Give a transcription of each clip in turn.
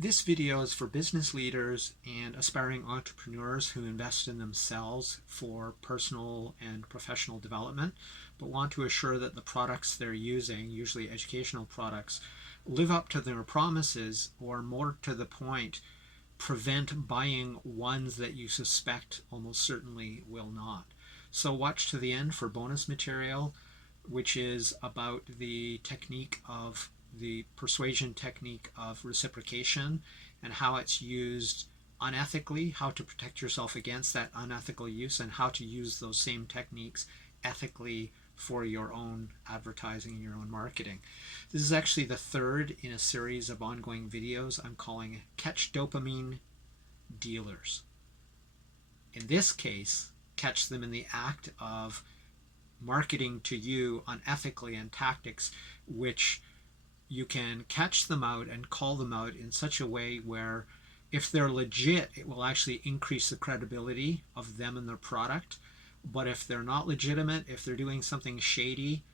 This video is for business leaders and aspiring entrepreneurs who invest in themselves for personal and professional development, but want to assure that the products they're using, usually educational products, live up to their promises, or more to the point, prevent buying ones that you suspect almost certainly will not. So watch to the end for bonus material, which is about the technique of the persuasion technique of reciprocation and how it's used unethically, how to protect yourself against that unethical use, and how to use those same techniques ethically for your own advertising and your own marketing. This is actually the third in a series of ongoing videos I'm calling Catch Dopamine Dealers. In this case, catch them in the act of marketing to you unethically and tactics which you can catch them out and call them out in such a way where if they're legit, it will actually increase the credibility of them and their product. But if they're not legitimate, if they're doing something shady,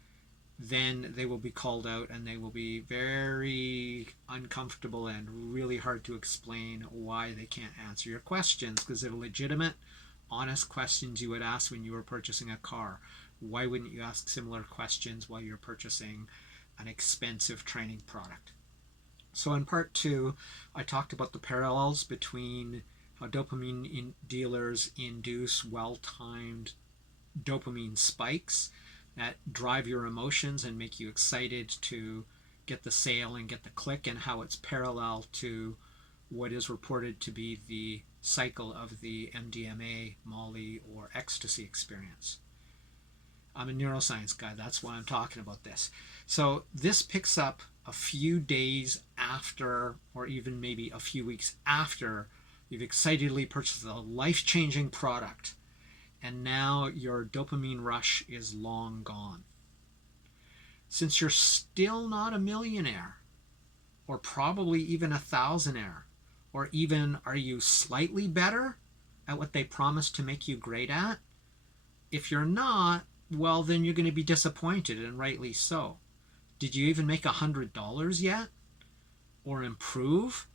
then they will be called out and they will be very uncomfortable and really hard to explain why they can't answer your questions, because they're legitimate, honest questions you would ask when you were purchasing a car. Why wouldn't you ask similar questions while you're purchasing an expensive training product? So in part 2, I talked about the parallels between how dopamine dealers induce well-timed dopamine spikes that drive your emotions and make you excited to get the sale and get the click, and how it's parallel to what is reported to be the cycle of the MDMA, Molly, or ecstasy experience. I'm a neuroscience guy, that's why I'm talking about this. So this picks up a few days after, or even maybe a few weeks after, you've excitedly purchased a life-changing product, and now your dopamine rush is long gone. Since you're still not a millionaire, or probably even a thousandaire, or even are you slightly better at what they promised to make you great at? If you're not, well, then you're going to be disappointed, and rightly so. Did you even make $100 yet? Or improve?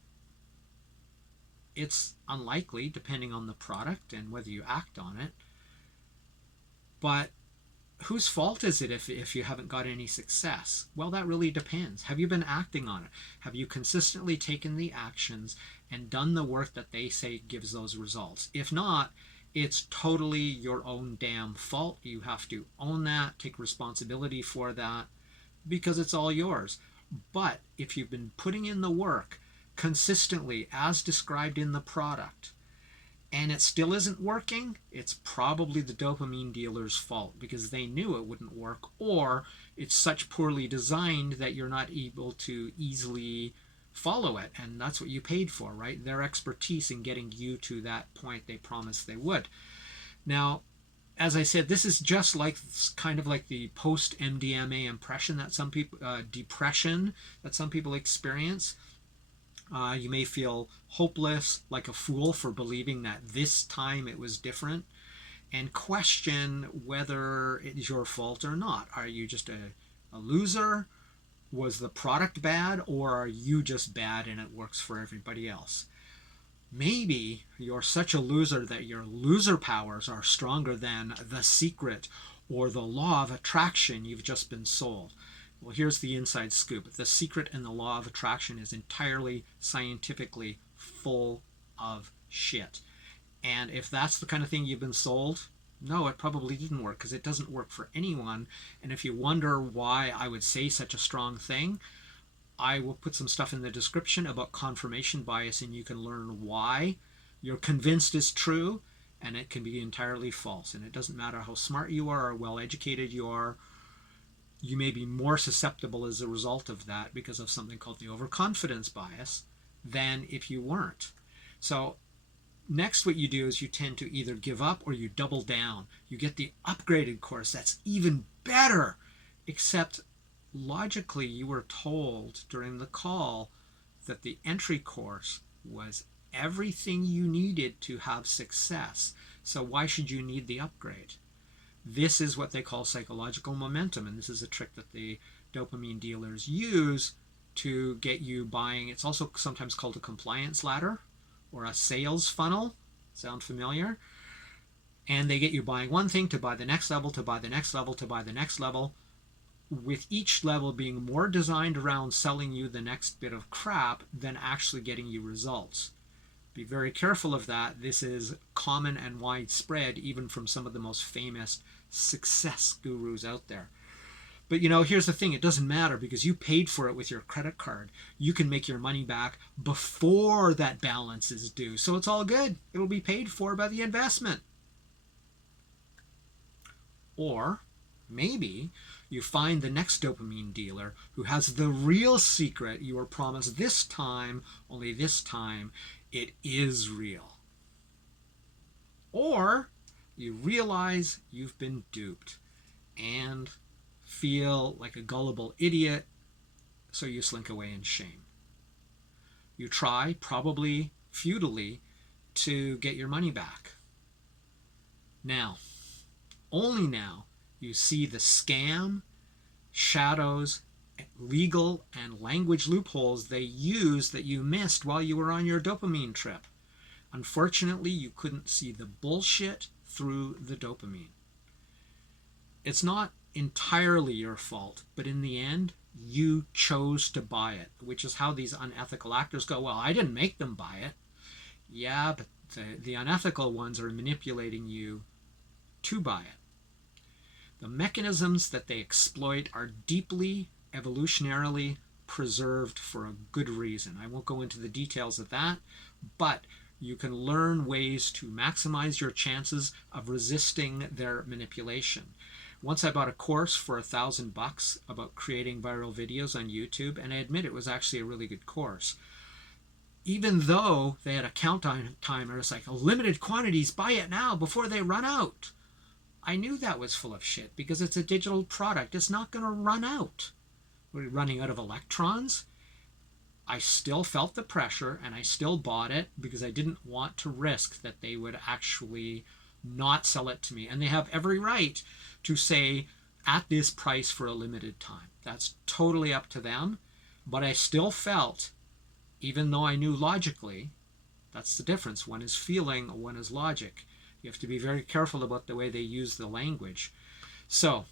It's unlikely, depending on the product and whether you act on it. But whose fault is it if you haven't got any success? Well, that really depends. Have you been acting on it? Have you consistently taken the actions and done the work that they say gives those results? If not, it's totally your own damn fault. You have to own that, take responsibility for that, because it's all yours. But if you've been putting in the work consistently as described in the product, and it still isn't working, it's probably the dopamine dealer's fault, because they knew it wouldn't work, or it's such poorly designed that you're not able to easily follow it, and that's what you paid for, right? Their expertise in getting you to that point they promised they would. Now, as I said, this is just like kind of like the post-MDMA impression that some people, depression that some people experience. You may feel hopeless, like a fool for believing that this time it was different, and question whether it is your fault or not. Are you just a loser? Was the product bad, or are you just bad and it works for everybody else? Maybe you're such a loser that your loser powers are stronger than the secret or the law of attraction you've just been sold. Well, here's the inside scoop. The secret and the law of attraction is entirely scientifically full of shit. And if that's the kind of thing you've been sold, no, it probably didn't work, because it doesn't work for anyone. And if you wonder why I would say such a strong thing, I will put some stuff in the description about confirmation bias, and you can learn why you're convinced is true, and it can be entirely false. And it doesn't matter how smart you are or well educated you are, you may be more susceptible as a result of that because of something called the overconfidence bias than if you weren't. So next, what you do is you tend to either give up or you double down. You get the upgraded course that's even better, except logically you were told during the call that the entry course was everything you needed to have success. So why should you need the upgrade? This is what they call psychological momentum, and this is a trick that the dopamine dealers use to get you buying. It's also sometimes called a compliance ladder or a sales funnel. Sound familiar? And they get you buying one thing to buy the next level, to buy the next level, to buy the next level, with each level being more designed around selling you the next bit of crap than actually getting you results. Be very careful of that. This is common and widespread, even from some of the most famous success gurus out there. But here's the thing, it doesn't matter because you paid for it with your credit card. You can make your money back before that balance is due. So it's all good. It'll be paid for by the investment. Or maybe you find the next dopamine dealer who has the real secret you were promised this time, only this time it is real. Or you realize you've been duped and feel like a gullible idiot, so you slink away in shame. You try, probably futilely, to get your money back. Now, only now, you see the scam, shadows, legal, and language loopholes they use that you missed while you were on your dopamine trip. Unfortunately, you couldn't see the bullshit through the dopamine. It's not entirely your fault, but in the end, you chose to buy it, which is how these unethical actors go, well, I didn't make them buy it. Yeah, but the unethical ones are manipulating you to buy it. The mechanisms that they exploit are deeply evolutionarily preserved for a good reason. I won't go into the details of that, but you can learn ways to maximize your chances of resisting their manipulation. Once I bought a course for $1,000 about creating viral videos on YouTube, and I admit it was actually a really good course. Even though they had a countdown timer, it's like limited quantities, buy it now before they run out. I knew that was full of shit because it's a digital product. It's not going to run out. We're running out of electrons. I still felt the pressure and I still bought it because I didn't want to risk that they would actually not sell it to me. And they have every right to say at this price for a limited time. That's totally up to them. But I still felt, even though I knew logically, that's the difference. One is feeling, one is logic. You have to be very careful about the way they use the language. So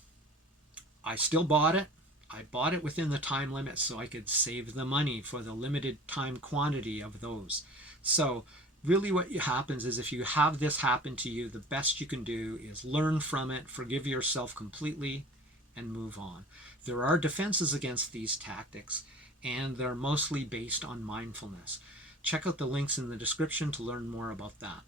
I still bought it. I bought it within the time limit so I could save the money for the limited time quantity of those. So really what happens is if you have this happen to you, the best you can do is learn from it, forgive yourself completely, and move on. There are defenses against these tactics, and they're mostly based on mindfulness. Check out the links in the description to learn more about that.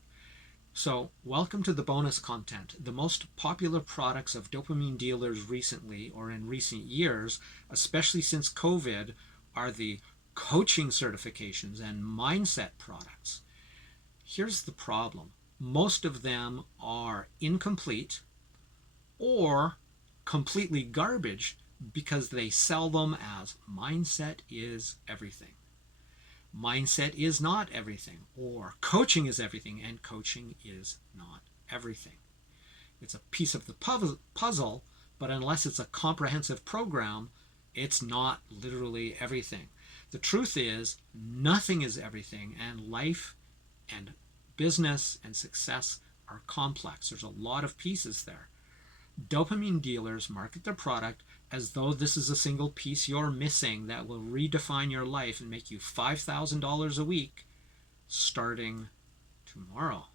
So, welcome to the bonus content. The most popular products of dopamine dealers recently, or in recent years, especially since COVID, are the coaching certifications and mindset products. Here's the problem. Most of them are incomplete or completely garbage because they sell them as mindset is everything. Mindset is not everything, or coaching is everything, and coaching is not everything. It's a piece of the puzzle, but unless it's a comprehensive program, it's not literally everything. The truth is, nothing is everything, and life and business and success are complex. There's a lot of pieces there. Dopamine dealers market their product as though this is a single piece you're missing that will redefine your life and make you $5,000 a week starting tomorrow.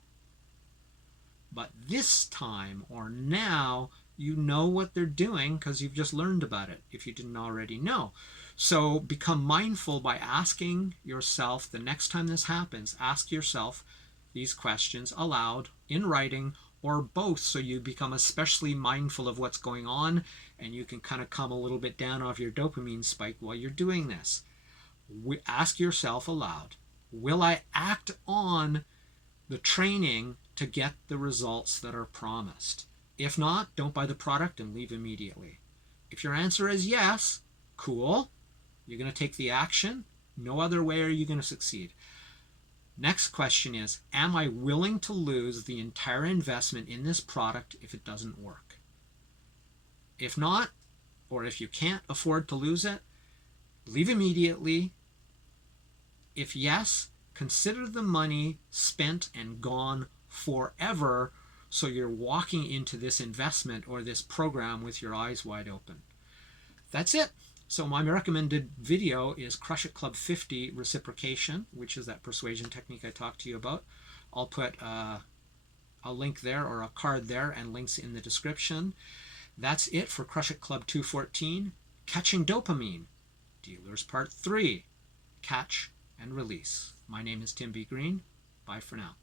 But this time or now, you know what they're doing because you've just learned about it if you didn't already know. So become mindful by asking yourself the next time this happens, ask yourself these questions aloud, in writing, or both, so you become especially mindful of what's going on and you can kind of come a little bit down off your dopamine spike while you're doing this. Ask yourself aloud, will I act on the training to get the results that are promised? If not, don't buy the product and leave immediately. If your answer is yes, cool, you're going to take the action. No other way are you going to succeed. Next question is, am I willing to lose the entire investment in this product if it doesn't work? If not, or if you can't afford to lose it, Leave immediately. If yes, consider the money spent and gone forever, so you're walking into this investment or this program with your eyes wide open. That's it. So my recommended video is Crush It Club 50 Reciprocation, which is that persuasion technique I talked to you about. I'll put a link there or a card there and links in the description. That's it for Crush It Club 214, Catching Dopamine, Dealers Part 3, Catch and Release. My name is Tim B. Green. Bye for now.